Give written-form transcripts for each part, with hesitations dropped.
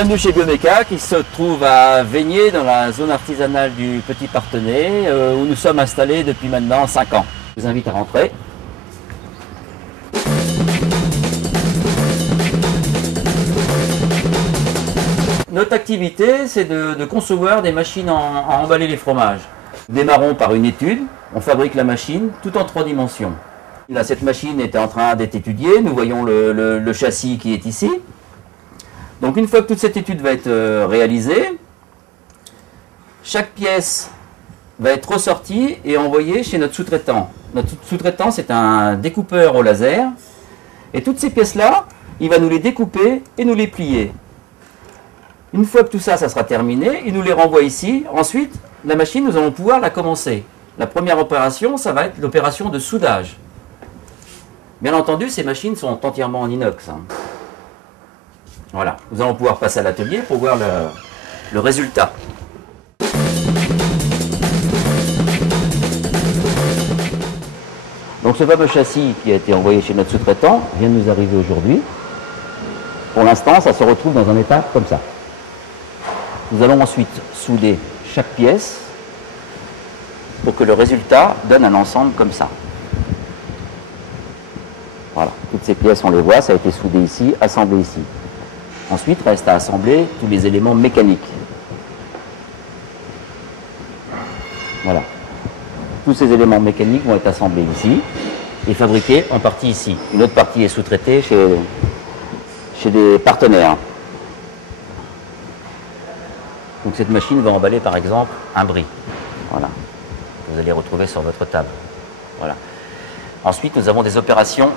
Bienvenue chez Bioméca qui se trouve à Veigné dans la zone artisanale du Petit Partenay où nous sommes installés depuis maintenant 5 ans. Je vous invite à rentrer. Notre activité, c'est de concevoir des machines à emballer les fromages. Nous démarrons par une étude, on fabrique la machine tout en 3 dimensions. Là, cette machine est en train d'être étudiée, nous voyons le châssis qui est ici. Donc une fois que toute cette étude va être réalisée, chaque pièce va être ressortie et envoyée chez notre sous-traitant. Notre sous-traitant, c'est un découpeur au laser. Et toutes ces pièces-là, il va nous les découper et nous les plier. Une fois que tout ça, ça sera terminé, il nous les renvoie ici. Ensuite, la machine, nous allons pouvoir la commencer. La première opération, ça va être l'opération de soudage. Bien entendu, ces machines sont entièrement en inox. Voilà, nous allons pouvoir passer à l'atelier pour voir le résultat. Donc ce fameux châssis qui a été envoyé chez notre sous-traitant vient de nous arriver aujourd'hui. Pour l'instant, ça se retrouve dans un état comme ça. Nous allons ensuite souder chaque pièce pour que le résultat donne un ensemble comme ça. Voilà, toutes ces pièces, on les voit, ça a été soudé ici, assemblé ici. Ensuite, reste à assembler tous les éléments mécaniques. Voilà. Tous ces éléments mécaniques vont être assemblés ici et fabriqués en partie ici. Une autre partie est sous-traitée chez des partenaires. Donc cette machine va emballer par exemple un brie. Voilà. Vous allez retrouver sur votre table. Voilà. Ensuite, nous avons des opérations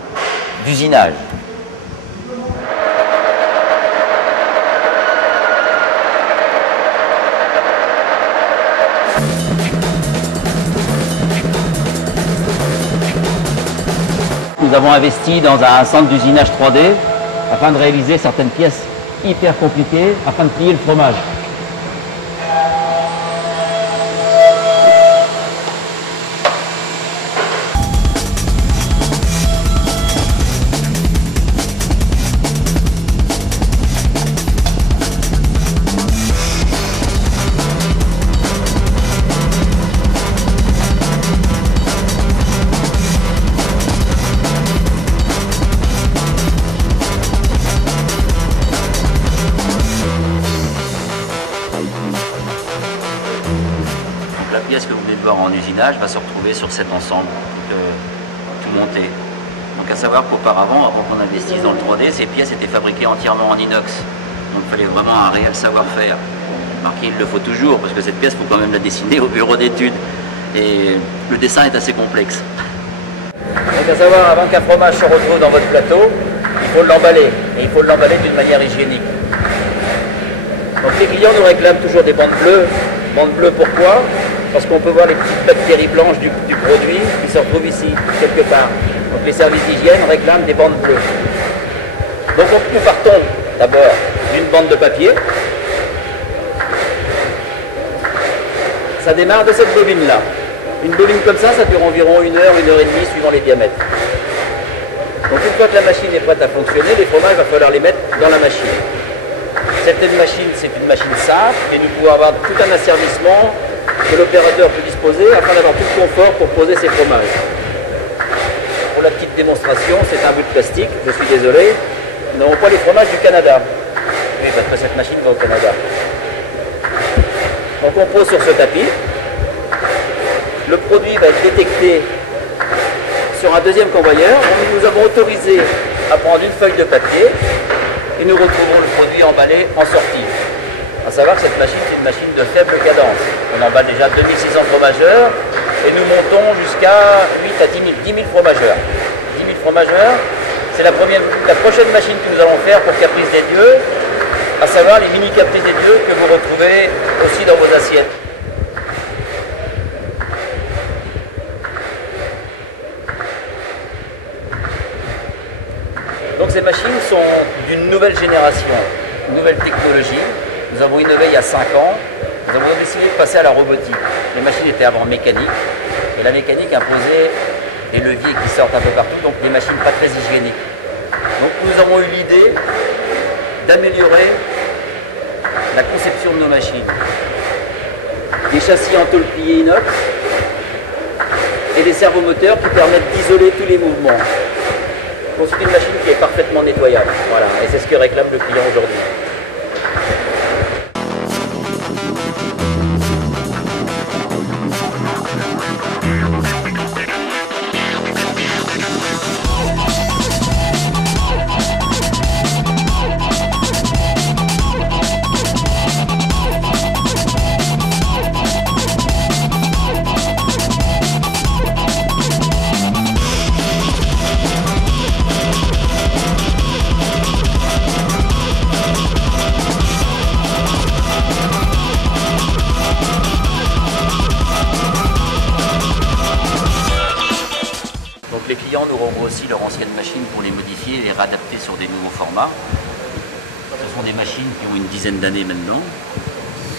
d'usinage. Nous avons investi dans un centre d'usinage 3D afin de réaliser certaines pièces hyper compliquées afin de plier le fromage. La pièce que vous venez de voir en usinage va se retrouver sur cet ensemble tout monté. Donc à savoir qu'auparavant, avant qu'on investisse dans le 3D, ces pièces étaient fabriquées entièrement en inox. Donc il fallait vraiment un réel savoir-faire. Marqué, il le faut toujours, parce que cette pièce, il faut quand même la dessiner au bureau d'études. Et le dessin est assez complexe. Donc à savoir, avant qu'un fromage se retrouve dans votre plateau, il faut l'emballer. Et il faut l'emballer d'une manière hygiénique. Donc les clients nous réclament toujours des bandes bleues. Bandes bleues pourquoi? Parce qu'on peut voir les petites bactéries blanches du produit qui se retrouvent ici, quelque part. Donc les services d'hygiène réclament des bandes bleues. Donc nous partons d'abord d'une bande de papier. Ça démarre de cette bobine-là. Une bobine comme ça dure environ 1 heure, 1 heure et demie, suivant les diamètres. Donc une fois que la machine est prête à fonctionner, les fromages, il va falloir les mettre dans la machine. Certaines machines, c'est une machine simple, et nous pouvons avoir tout un asservissement que l'opérateur peut disposer afin d'avoir tout le confort pour poser ses fromages. Pour la petite démonstration, c'est un bout de plastique, je suis désolé. Nous n'avons pas les fromages du Canada. Oui, parce que cette machine va au Canada. Donc on pose sur ce tapis. Le produit va être détecté sur un deuxième convoyeur. Nous avons autorisé à prendre une feuille de papier et nous retrouvons le produit emballé en sortie. A savoir que cette machine, c'est une machine de faible cadence. On emballe déjà 2600 fromageurs et nous montons jusqu'à 8 à 10 000 fromageurs. 10 000 fromageurs, c'est la prochaine machine que nous allons faire pour Caprice des Dieux, à savoir les mini Caprice des Dieux que vous retrouvez aussi dans vos assiettes. Donc ces machines sont d'une nouvelle génération, une nouvelle technologie. Nous avons innové il y a 5 ans, nous avons décidé de passer à la robotique. Les machines étaient avant mécaniques, et la mécanique imposait des leviers qui sortent un peu partout, donc des machines pas très hygiéniques. Donc nous avons eu l'idée d'améliorer la conception de nos machines. Des châssis en tôle pliée inox et des servomoteurs qui permettent d'isoler tous les mouvements. Donc c'est une machine qui est parfaitement nettoyable. Voilà, et c'est ce que réclame le client aujourd'hui. Donc les clients nous renvoient aussi leurs anciennes machines pour les modifier et les réadapter sur des nouveaux formats. Ce sont des machines qui ont une dizaine d'années maintenant.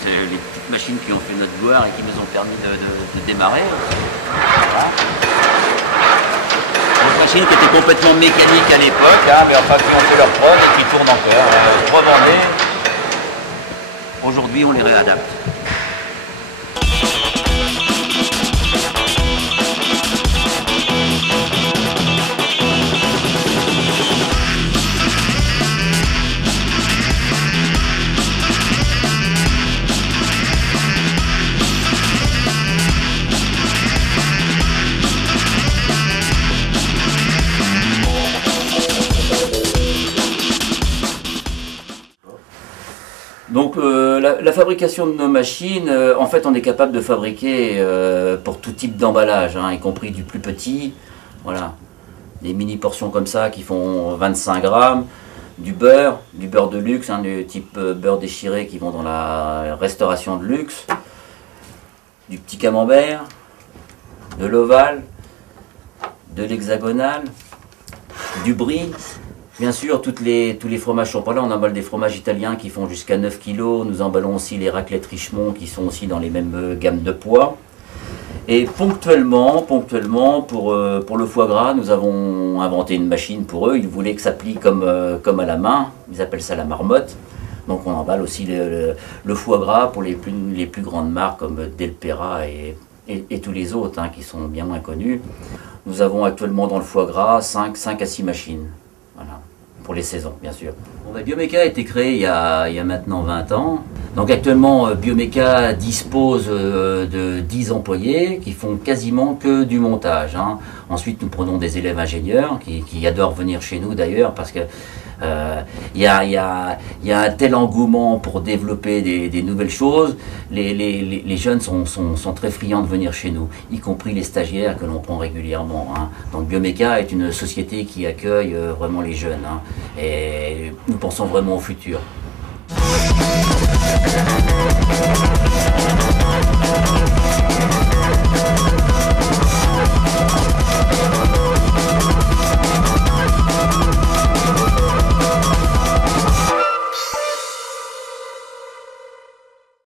C'est les petites machines qui ont fait notre gloire et qui nous ont permis de démarrer. Voilà. Des machines qui étaient complètement mécaniques à l'époque, hein, mais enfin qui ont fait leur preuve et qui tournent encore. Preuve en est. Aujourd'hui on les réadapte. Donc la fabrication de nos machines, en fait on est capable de fabriquer pour tout type d'emballage, hein, y compris du plus petit, voilà, des mini portions comme ça qui font 25 grammes, du beurre de luxe, hein, du type beurre déchiré qui vont dans la restauration de luxe, du petit camembert, de l'ovale, de l'hexagonal, du brie. Bien sûr, tous les fromages sont pas là. On emballe des fromages italiens qui font jusqu'à 9 kg. Nous emballons aussi les raclettes Richemont qui sont aussi dans les mêmes gammes de poids. Et ponctuellement pour le foie gras, nous avons inventé une machine pour eux. Ils voulaient que ça plie comme à la main. Ils appellent ça la marmotte. Donc on emballe aussi le foie gras pour les plus grandes marques comme Delpera et tous les autres, hein, qui sont bien moins connus. Nous avons actuellement dans le foie gras 5 à 6 machines. Voilà, pour les saisons, bien sûr. Bon, Biomeca a été créé il y a maintenant 20 ans. Donc actuellement, Biomeca dispose de 10 employés qui font quasiment que du montage, hein. Ensuite, nous prenons des élèves ingénieurs qui adorent venir chez nous d'ailleurs parce que il y a un tel engouement pour développer des nouvelles choses. Les jeunes sont très friands de venir chez nous, y compris les stagiaires que l'on prend régulièrement, hein. Donc Biomeca est une société qui accueille vraiment les jeunes, hein, et nous pensons vraiment au futur.